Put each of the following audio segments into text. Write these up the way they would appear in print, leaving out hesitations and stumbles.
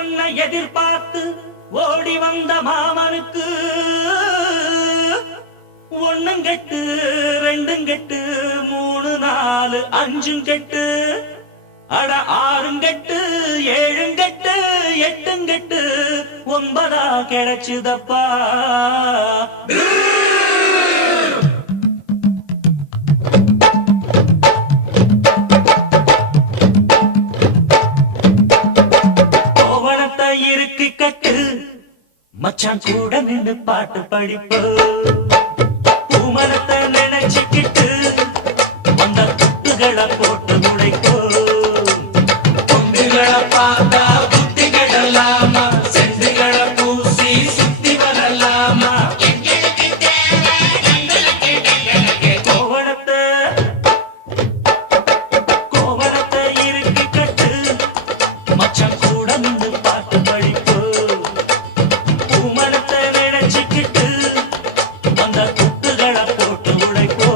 பொண்ணை எதிர்பார்த்து ஓடி வந்த மாமனுக்கு ஒண்ணும் கெட்டு ரெண்டும் கெட்டு மூணு நாலு அஞ்சும் கெட்டு அட ஆறும் கெட்டு ஏழும் கெட்டு எட்டும் கெட்டு ஒன்பதா கிடைச்சுதப்பா. கோவணத்தை இறுக்கி கட்டு மச்சான் கூட நின்று பாட்டு படிப்பு. பூமரத்தை நினைச்சுக்கிட்டு வந்த குட்டுகளை போட்டு முளைப்போ. பொண்ணுகளை பார்த்தா புத்திகளலாமா, செண்டுகளை பூசி சுத்தி வரலாமா. கோவணத்தை இறுக்கி கட்டு மச்சான் கூட நின்று பாட்டு படிப்பு. பூமரத்தை நினைச்சுக்கிட்டு வந்த குட்டுகளை போட்டு உழைப்போ.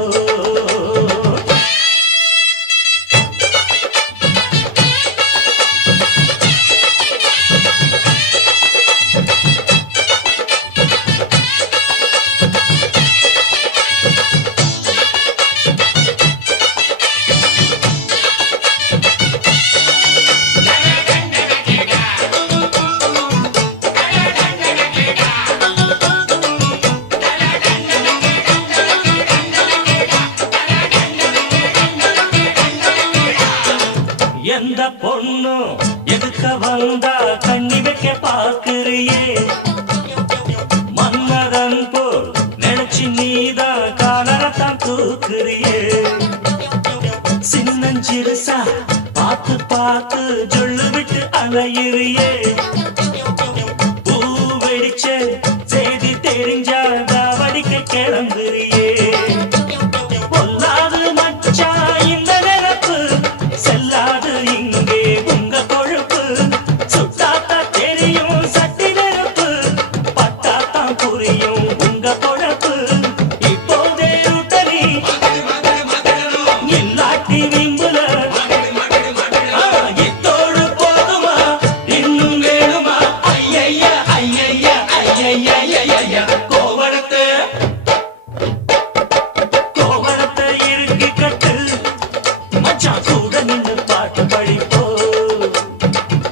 எந்த பொண்ணு எதுக்க வந்தா கண்ணி வைக்க பார்க்கிறியே. மன்மதன் போல் நினைச்சு நீதான் காலரத்தான் தூக்குறியே. சின்னஞ்சிறுசா பார்த்து பார்த்து சொல்லு விட்டு அலையிறியே. பூ வெடிச்ச செய்தி தெரிஞ்சா தாவடிக்க கிளம்புறியே. பொல்லாது மச்சா இந்த நினைப்பு செல்லாது இங்கே உங்க கொழுப்பு. சுட்டாத்தா தெரியும் சட்டி நெருப்பு, பட்டாத்தான் புரியும் உங்க பொழப்பு. இப்போதே உட்டனி இல்லாட்டி விம்புல இத்தோடு போதுமா இன்னும் வேணுமா. ஐயையா ஐயையா ஐயையா ஐயையா. கோவணத்தை இறுக்கி கட்டு மச்சான் கூட நின்று பாட்டு படிப்போ.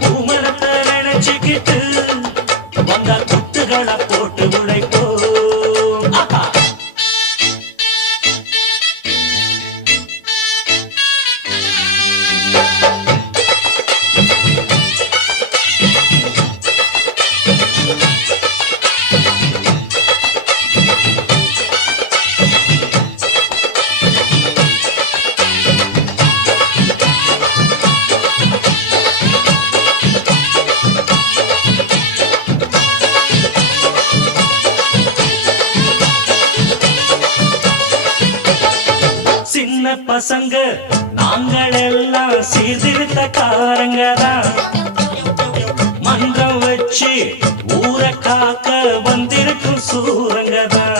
பூமரத்தை நினைச்சுக்கிட்டு வந்த குட்டுகளை போட்டு உழைப்போ. சின்ன பசங்க நாங்கள் எல்லாம் சீர்திருத்தக்காரங்கதான். மன்றம் வச்சு ஊரை காக்க வந்திருக்கும் சூரங்கதான்.